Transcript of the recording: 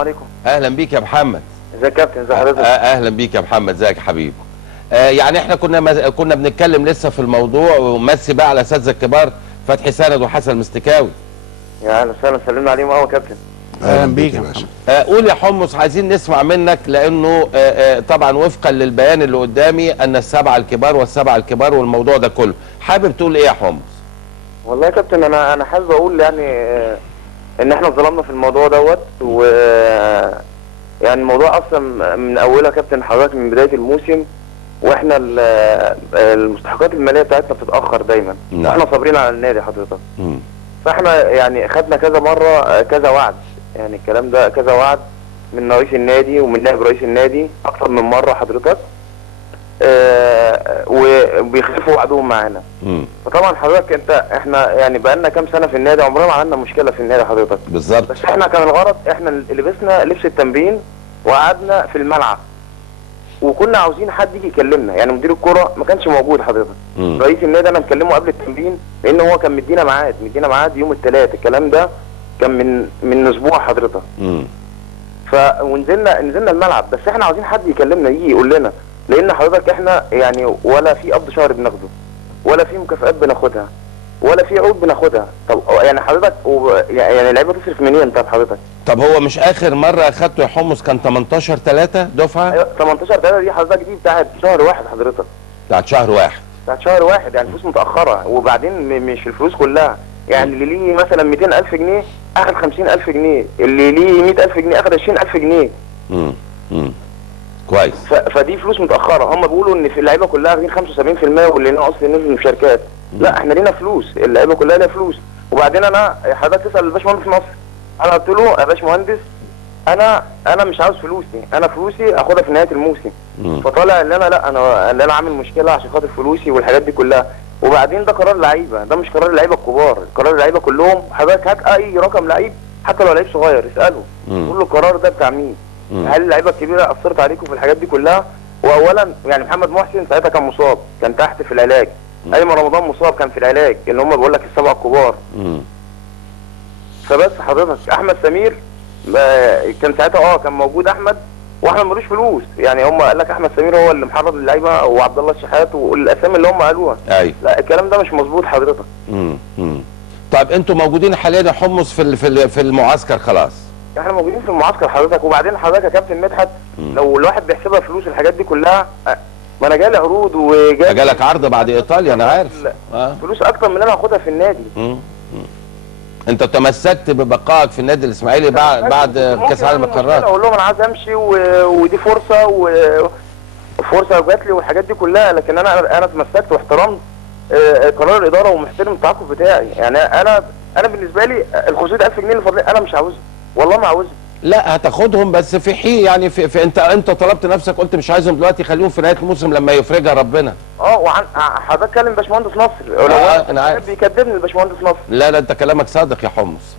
عليكم. اهلا بيك يا محمد. ازيك يا كابتن؟ ازي حضرتك؟ اهلا بيك يا محمد، ازيك يا حبيبي. يعني احنا كنا بنتكلم لسه في الموضوع، ومسي بقى على الاساتذه الكبار فتحي سند وحسن مستكاوي. يا اهلا وسهلا، سلمنا عليهم يا كابتن. اهلا بيك يا باشا. قول يا حمص، عايزين نسمع منك، لانه طبعا وفقا للبيان اللي قدامي ان السبعه الكبار والسبعه الكبار والموضوع ده كله، حابب تقول ايه يا حمص؟ والله يا كابتن انا حابب اقول يعني ان احنا اتظلمنا في الموضوع دوت، و يعني الموضوع اصلا من اولها يا كابتن حضرتك من بدايه الموسم، واحنا المستحقات الماليه بتاعتنا بتتاخر دايما. نعم. احنا صابرين على النادي حضرتك. فاحنا يعني خدنا كذا مره كذا وعد، يعني الكلام ده كذا وعد من رئيس النادي ومن نائب رئيس النادي اكتر من مره حضرتك، وبيخلفوا وعدهم معانا. فطبعا حضرتك احنا يعني بقالنا كام سنه في النادي، عمرنا ما عندنا مشكله في النادي حضرتك. بالظبط. بس احنا كان الغرض احنا لبسنا لبس التمرين وقعدنا في الملعب، وكنا عاوزين حد يجي يكلمنا، يعني مدير الكره ما كانش موجود حضرتك. رئيس النادي انا مكلمه قبل التمرين، لان هو كان مدينا ميعاد يوم الثلاث، الكلام ده كان من اسبوع حضرتك. ونزلنا الملعب، بس احنا عاوزين حد يكلمنا يجي يقول لنا، لان حضرتك احنا يعني ولا في قبض شهر بناخده، ولا في مكافآت بناخدها، ولا في عقود بناخدها. طب يعني حضرتك يعني اللعيبه تصرف منين؟ طب حضرتك طب هو مش اخر مره اخدته يا حمص كان 18/3 دفعه؟ ايوه 18/3 دي حضرتك، دي بتاعت شهر واحد حضرتك. بتاعت شهر واحد. بتاعت شهر واحد، يعني فلوس متاخره، وبعدين مش الفلوس كلها، يعني اللي ليه مثلا 200,000 جنيه اخد 50,000 جنيه، اللي ليه 100,000 جنيه اخد 20,000 جنيه. كويس. فدي فلوس متاخره. هم بيقولوا ان في اللعيبه كلها واخدين 75% واللي ناقص نزل مشاركات. لا احنا لينا فلوس، اللعيبه كلها ليها فلوس. وبعدين انا حضرتك تسال الباشمهندس نصر، انا قلت له يا باشمهندس انا مش عاوز فلوسي، انا فلوسي اخدها في نهايه الموسم. فطالع ان انا عامل مشكله عشان خاطر فلوسي والحاجات دي كلها. وبعدين ده قرار لعيبه، ده مش قرار اللعيبه الكبار، قرار اللعيبه كلهم. حضرتك هات اي رقم لعيب حتى لو لعيب صغير اساله، قول له القرار ده بتاع مين؟ هل اللعيبه الكبيره اثرت عليكم في الحاجات دي كلها؟ واولا يعني محمد محسن ساعتها كان مصاب، كان تحت في العلاج. ايمن رمضان مصاب كان في العلاج، اللي هم بيقول لك السبعه الكبار. فبس حضرتك احمد سمير كان ساعتها كان موجود احمد، واحمد ملوش فلوس، يعني هم قال لك احمد سمير هو اللي محرض اللعيبه وعبد الله الشحات والاسامي اللي هم قالوها. ايوه. لا الكلام ده مش مظبوط حضرتك. طيب انتوا موجودين حاليا يا حمص في المعسكر خلاص؟ احنا موجودين في المعسكر حضرتك. وبعدين حضرتك يا كابتن مدحت، لو الواحد بيحسبها فلوس الحاجات دي كلها، ما انا جالي عروض جالك عرض بعد ايطاليا انا عارف. فلوس اكتر من اللي انا هاخدها في النادي. انت تمسكت ببقائك في النادي الاسماعيلي بعد كاس العالم للقارات. اقول لهم انا عايز امشي ودي فرصه وفرصه جات لي والحاجات دي كلها، لكن انا تمسكت واحترمت قرار الاداره ومحترم التعاقد بتاعي. يعني انا بالنسبه لي ال 500,000 جنيه اللي فاضلين انا مش عاوزهم، والله ما عاوزهم. لا هتاخدهم، بس في حين يعني في انت طلبت نفسك، قلت مش عايزهم دلوقتي، خليهم في نهايه الموسم لما يفرجها ربنا. وعن حضرتك كلم باشمهندس نصر، انا عارف بيكدبني الباشمهندس نصر. لا انت كلامك صادق يا حمص.